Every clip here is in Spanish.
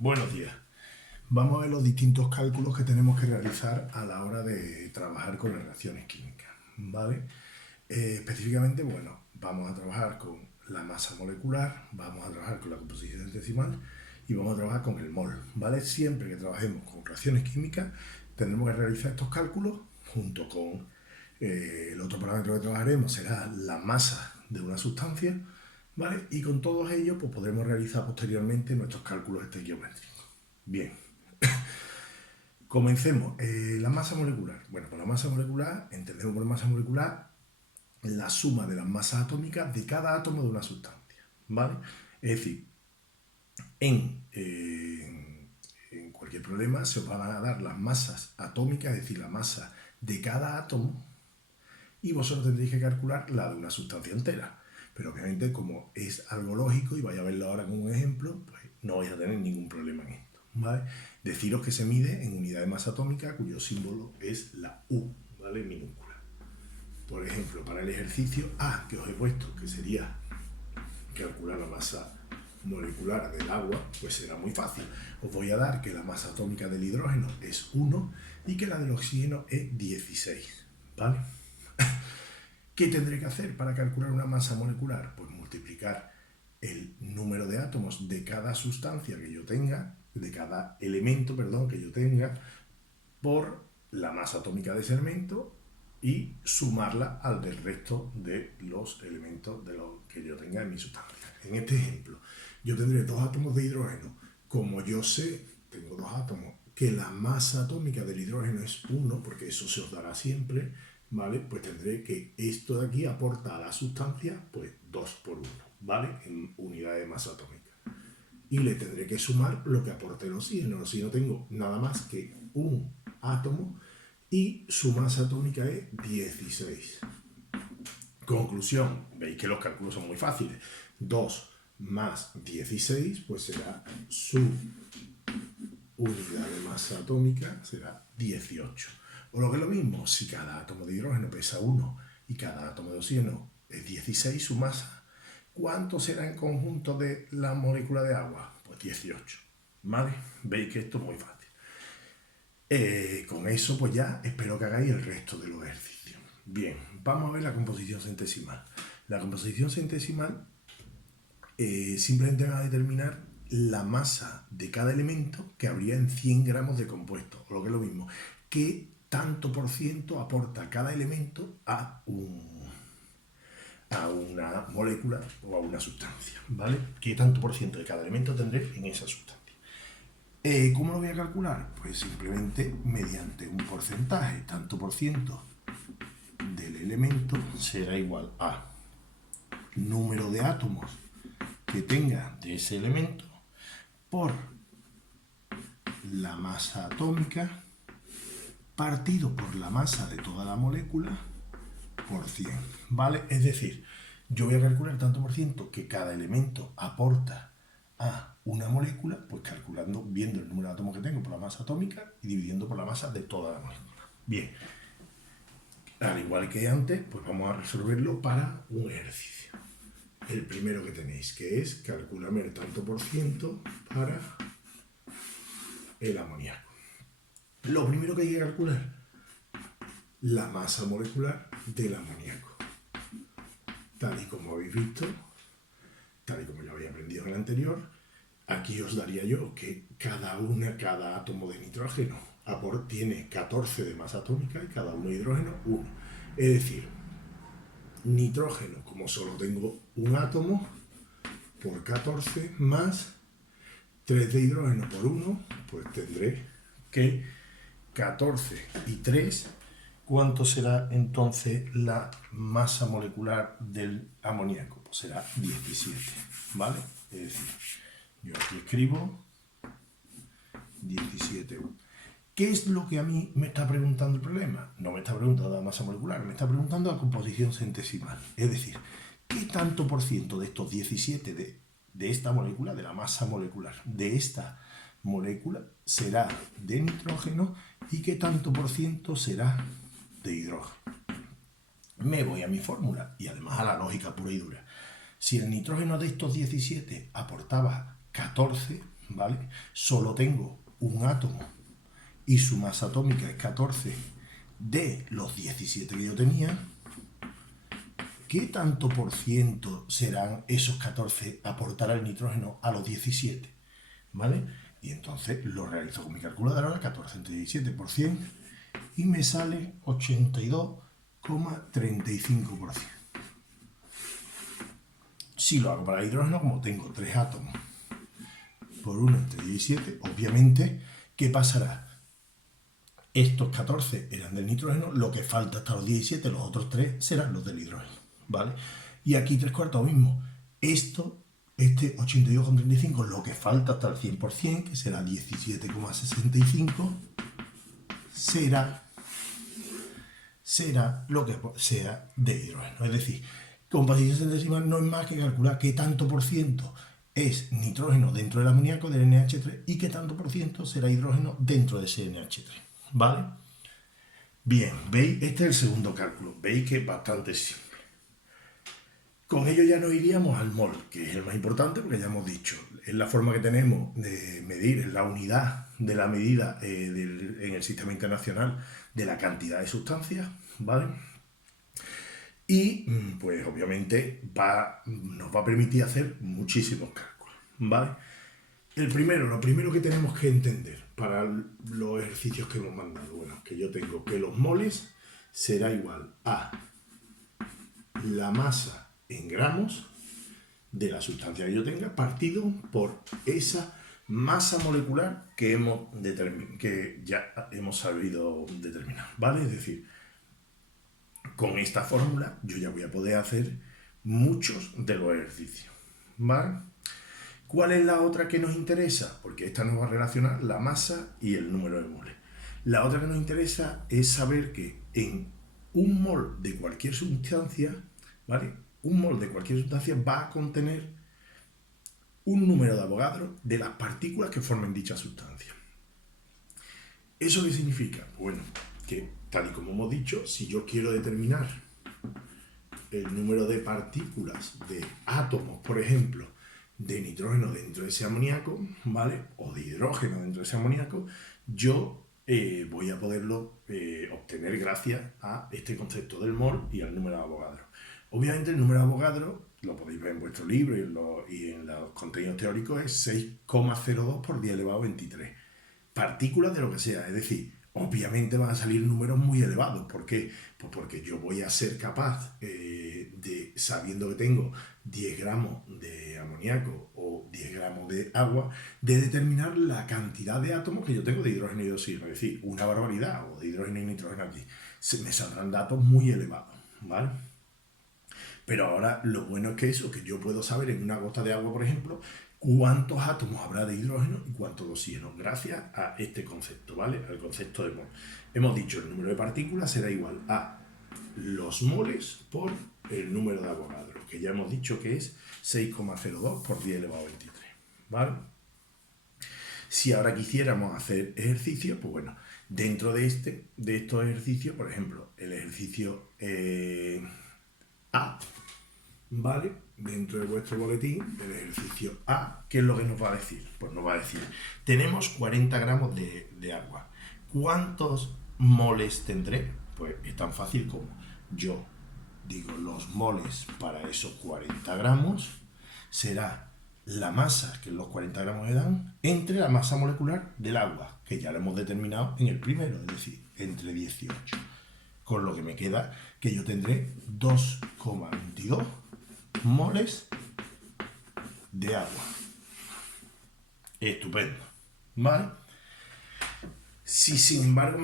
Buenos días. Vamos a ver los distintos cálculos que tenemos que realizar a la hora de trabajar con las reacciones químicas, ¿vale? Específicamente, bueno, vamos a trabajar con la masa molecular, vamos a trabajar con la composición centesimal y vamos a trabajar con el mol, ¿vale? Siempre que trabajemos con reacciones químicas tendremos que realizar estos cálculos junto con el otro parámetro que trabajaremos será la masa de una sustancia, ¿vale? Y con todos ellos pues podremos realizar posteriormente nuestros cálculos estequiométricos. Bien, comencemos. La masa molecular. Bueno, pues la masa molecular, entendemos por masa molecular la suma de las masas atómicas de cada átomo de una sustancia, ¿vale? Es decir, en cualquier problema se os van a dar las masas atómicas, es decir, la masa de cada átomo, y vosotros tendréis que calcular la de una sustancia entera. Pero obviamente, como es algo lógico, y vais a verlo ahora con un ejemplo, pues no vais a tener ningún problema en esto, ¿vale? Deciros que se mide en unidad de masa atómica, cuyo símbolo es la U, ¿vale? Minúscula. Por ejemplo, para el ejercicio A que os he puesto, que sería calcular la masa molecular del agua, pues será muy fácil. Os voy a dar que la masa atómica del hidrógeno es 1 y que la del oxígeno es 16, ¿vale? ¿Qué tendré que hacer para calcular una masa molecular? Pues multiplicar el número de átomos de cada sustancia que yo tenga, de cada elemento, perdón, que yo tenga, por la masa atómica de ese elemento y sumarla al del resto de los elementos de los que yo tenga en mi sustancia. En este ejemplo, yo tendré 2 átomos de hidrógeno. Como yo sé, tengo 2 átomos, que la masa atómica del hidrógeno es 1, porque eso se os dará siempre, ¿vale? Pues tendré que esto de aquí aporta a la sustancia, pues 2 por 1, ¿vale? En unidad de masa atómica. Y le tendré que sumar lo que aporte el oxígeno. El oxígeno tengo nada más que un átomo y su masa atómica es 16. Conclusión, veis que los cálculos son muy fáciles. 2 más 16, pues será su unidad de masa atómica, será 18. O lo que es lo mismo, si cada átomo de hidrógeno pesa 1 y cada átomo de oxígeno es 16, su masa, ¿cuánto será en conjunto de la molécula de agua? Pues 18. ¿Vale? Veis que esto es muy fácil. Con eso, pues ya espero que hagáis el resto de los ejercicios. Bien, vamos a ver la composición centesimal. La composición centesimal simplemente va a determinar la masa de cada elemento que habría en 100 gramos de compuesto, o lo que es lo mismo, qué tanto por ciento aporta cada elemento a una molécula o a una sustancia, ¿vale? ¿Qué tanto por ciento de cada elemento tendré en esa sustancia? ¿Cómo lo voy a calcular? Pues simplemente mediante un porcentaje, tanto por ciento del elemento será igual a número de átomos que tenga de ese elemento por la masa atómica partido por la masa de toda la molécula por 100, ¿vale? Es decir, yo voy a calcular tanto por ciento que cada elemento aporta a una molécula, pues calculando, viendo el número de átomos que tengo por la masa atómica y dividiendo por la masa de toda la molécula. Bien, al igual que antes, pues vamos a resolverlo para un ejercicio. El primero que tenéis, que es calcularme el tanto por ciento para el amoníaco. Lo primero que hay que calcular, la masa molecular del amoníaco. Tal y como habéis visto, tal y como ya habéis aprendido en el anterior, aquí os daría yo que cada átomo de nitrógeno tiene 14 de masa atómica y cada uno de hidrógeno 1. Es decir, nitrógeno, como solo tengo un átomo, por 14 más 3 de hidrógeno por 1, pues tendré que 14 y 3, ¿cuánto será entonces la masa molecular del amoníaco? Pues será 17, ¿vale? Es decir, yo aquí escribo 17. ¿Qué es lo que a mí me está preguntando el problema? No me está preguntando la masa molecular, me está preguntando la composición centesimal. Es decir, ¿qué tanto por ciento de estos 17 de esta molécula, de la masa molecular, de esta molécula, será de nitrógeno y qué tanto por ciento será de hidrógeno? Me voy a mi fórmula y además a la lógica pura y dura. Si el nitrógeno de estos 17 aportaba 14, ¿vale? Solo tengo un átomo y su masa atómica es 14 de los 17 que yo tenía, ¿qué tanto por ciento serán esos 14 aportar el nitrógeno a los 17? ¿Vale? Y entonces lo realizo con mi calculadora, 14 entre 17 por 100, y me sale 82,35%. Si lo hago para el hidrógeno, como tengo 3 átomos por 1 entre 17, obviamente, ¿qué pasará? Estos 14 eran del nitrógeno, lo que falta hasta los 17, los otros 3 serán los del hidrógeno, ¿vale? Y aquí 3/4 mismo. Este 82,35, lo que falta hasta el 100%, que será 17,65, será lo que sea de hidrógeno. Es decir, con precisión centésimal no es más que calcular qué tanto por ciento es nitrógeno dentro del amoníaco, del NH3, y qué tanto por ciento será hidrógeno dentro de ese NH3. ¿Vale? Bien, ¿veis? Este es el segundo cálculo. Veis que es bastante simple. Con ello ya nos iríamos al mol, que es el más importante porque ya hemos dicho, es la forma que tenemos de medir, es la unidad de la medida en el sistema internacional de la cantidad de sustancias, ¿vale? Y pues obviamente nos va a permitir hacer muchísimos cálculos, ¿vale? Lo primero que tenemos que entender para los ejercicios que hemos mandado, bueno, que yo tengo que los moles será igual a la masa en gramos de la sustancia que yo tenga partido por esa masa molecular que ya hemos sabido determinar, ¿vale? Es decir, con esta fórmula yo ya voy a poder hacer muchos de los ejercicios, ¿vale? ¿Cuál es la otra que nos interesa? Porque esta nos va a relacionar la masa y el número de moles. La otra que nos interesa es saber que en un mol de cualquier sustancia, ¿vale? Un mol de cualquier sustancia va a contener un número de Avogadro de las partículas que formen dicha sustancia. ¿Eso qué significa? Bueno, que tal y como hemos dicho, si yo quiero determinar el número de partículas de átomos, por ejemplo, de nitrógeno dentro de ese amoníaco, ¿vale? O de hidrógeno dentro de ese amoníaco, yo voy a poderlo obtener gracias a este concepto del mol y al número de Avogadro. Obviamente el número de Avogadro, lo podéis ver en vuestro libro y en los contenidos teóricos, es 6,02 por 10 elevado a 23. Partículas de lo que sea, es decir, obviamente van a salir números muy elevados. ¿Por qué? Pues porque yo voy a ser capaz sabiendo que tengo 10 gramos de amoníaco o 10 gramos de agua, de determinar la cantidad de átomos que yo tengo de hidrógeno y de oxígeno. Es decir, una barbaridad, o de hidrógeno y nitrógeno aquí. Me saldrán datos muy elevados, ¿vale? Pero ahora lo bueno es que yo puedo saber en una gota de agua, por ejemplo, cuántos átomos habrá de hidrógeno y cuántos de oxígeno, gracias a este concepto, ¿vale? Al concepto de mol. Hemos dicho el número de partículas será igual a los moles por el número de Avogadro, que ya hemos dicho que es 6,02 por 10 elevado a 23, ¿vale? Si ahora quisiéramos hacer ejercicios, pues bueno, dentro de estos ejercicios, por ejemplo, el ejercicio A, ¿vale? Dentro de vuestro boletín, el ejercicio A, ¿qué es lo que nos va a decir? Pues nos va a decir, tenemos 40 gramos de agua. ¿Cuántos moles tendré? Pues es tan fácil como yo digo los moles para esos 40 gramos, será la masa que los 40 gramos me dan, entre la masa molecular del agua, que ya lo hemos determinado en el primero, es decir, entre 18. Con lo que me queda que yo tendré 2,22 moles de agua. Estupendo, ¿vale? Si sin embargo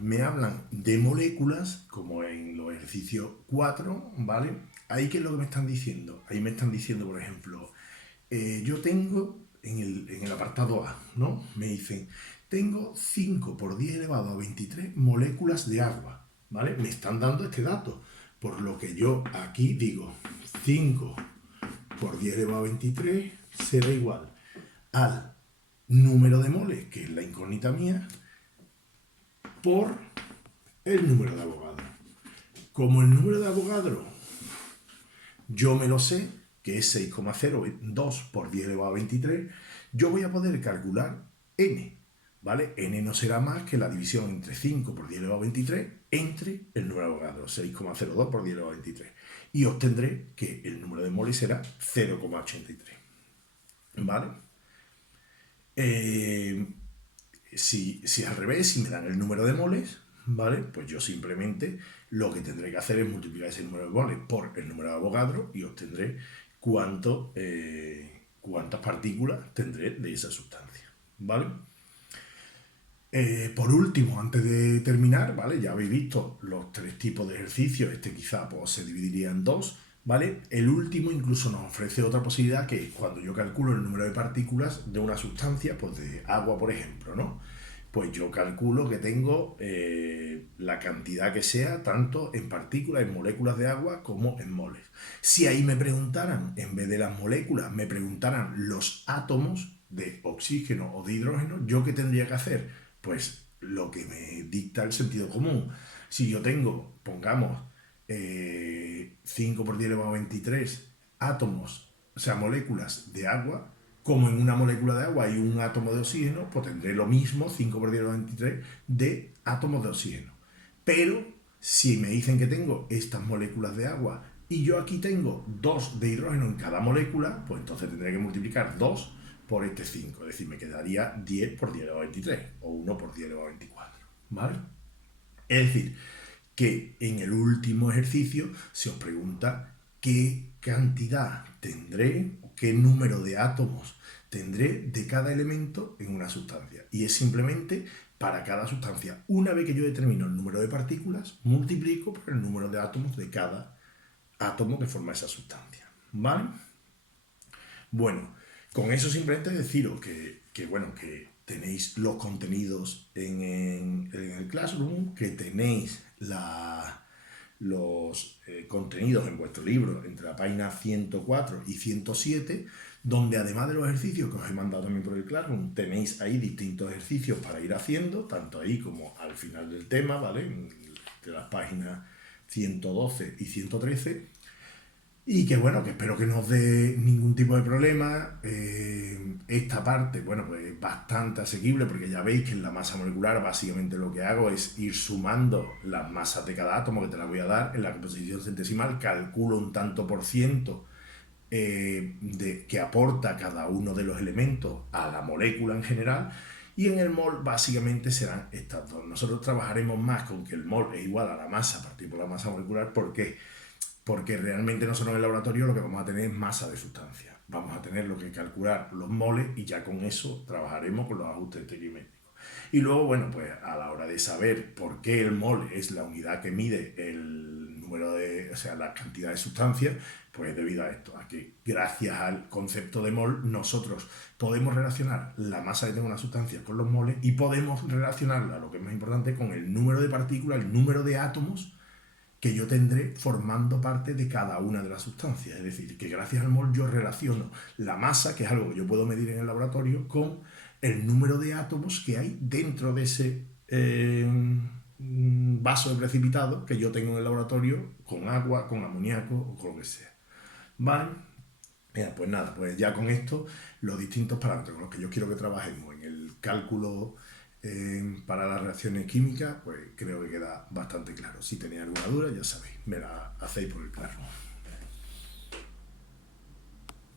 me hablan de moléculas, como en los ejercicios 4, ¿vale? Ahí, ¿qué es lo que me están diciendo? Ahí me están diciendo, por ejemplo, yo tengo en el apartado A, ¿no? Me dicen, tengo 5 por 10 elevado a 23 moléculas de agua, ¿vale? Me están dando este dato, por lo que yo aquí digo 5 por 10 elevado a 23 será igual al número de moles, que es la incógnita mía, por el número de Avogadro. Como el número de Avogadro yo me lo sé, que es 6,02 por 10 elevado a 23, yo voy a poder calcular n, ¿vale? N no será más que la división entre 5 por 10 elevado a 23 entre el número de Avogadro, 6,02 por 10 elevado a 23. Y obtendré que el número de moles será 0,83, ¿vale? Si es al revés, si me dan el número de moles, ¿vale? Pues yo simplemente lo que tendré que hacer es multiplicar ese número de moles por el número de Avogadro y obtendré cuántas partículas tendré de esa sustancia, ¿vale? Por último, antes de terminar, ¿vale? Ya habéis visto los 3 tipos de ejercicios, este quizá pues, se dividiría en 2, ¿vale? El último incluso nos ofrece otra posibilidad, que es cuando yo calculo el número de partículas de una sustancia, pues de agua, por ejemplo, ¿no? Pues yo calculo que tengo la cantidad que sea, tanto en partículas, en moléculas de agua, como en moles. Si ahí me preguntaran, en vez de las moléculas, me preguntaran los átomos de oxígeno o de hidrógeno, ¿yo qué tendría que hacer? Pues lo que me dicta el sentido común. Si yo tengo, pongamos, 5 por 10 elevado a 23 átomos, o sea, moléculas de agua, como en una molécula de agua hay un átomo de oxígeno, pues tendré lo mismo, 5 por 10 elevado a 23, de átomos de oxígeno. Pero si me dicen que tengo estas moléculas de agua y yo aquí tengo 2 de hidrógeno en cada molécula, pues entonces tendré que multiplicar 2 por este 5, es decir, me quedaría 10 por 10 elevado a 23 o 1 por 10 elevado a 24, ¿vale? Es decir, que en el último ejercicio se os pregunta qué cantidad tendré o qué número de átomos tendré de cada elemento en una sustancia. Y es simplemente para cada sustancia. Una vez que yo determino el número de partículas, multiplico por el número de átomos de cada átomo que forma esa sustancia, ¿vale? Bueno, con eso simplemente deciros que tenéis los contenidos en el Classroom, que tenéis los contenidos en vuestro libro entre la página 104 y 107, donde además de los ejercicios que os he mandado también por el Classroom, tenéis ahí distintos ejercicios para ir haciendo, tanto ahí como al final del tema, ¿vale? De las páginas 112 y 113. Y que bueno, que espero que no os dé ningún tipo de problema. Esta parte, bueno, pues es bastante asequible porque ya veis que en la masa molecular básicamente lo que hago es ir sumando las masas de cada átomo, que te las voy a dar en la composición centesimal, calculo un tanto por ciento que aporta cada uno de los elementos a la molécula en general. Y en el mol básicamente serán estas dos. Nosotros trabajaremos más con que el mol es igual a la masa partido por la masa molecular. ¿Por qué? Porque realmente nosotros en el laboratorio lo que vamos a tener es masa de sustancia. Vamos a tener lo que calcular los moles y ya con eso trabajaremos con los ajustes estequiométricos. Y luego, bueno, pues a la hora de saber por qué el mol es la unidad que mide el número de, o sea, la cantidad de sustancias, pues debido a esto, a que gracias al concepto de mol nosotros podemos relacionar la masa que tenga una sustancia con los moles y podemos relacionarla, lo que es más importante, con el número de partículas, el número de átomos que yo tendré formando parte de cada una de las sustancias. Es decir, que gracias al mol yo relaciono la masa, que es algo que yo puedo medir en el laboratorio, con el número de átomos que hay dentro de ese vaso de precipitado que yo tengo en el laboratorio, con agua, con amoníaco o con lo que sea. ¿Vale? Mira, pues nada, pues ya con esto los distintos parámetros con los que yo quiero que trabajemos en el cálculo para las reacciones químicas, pues creo que queda bastante claro. Si tenéis alguna duda, ya sabéis, me la hacéis por el claro.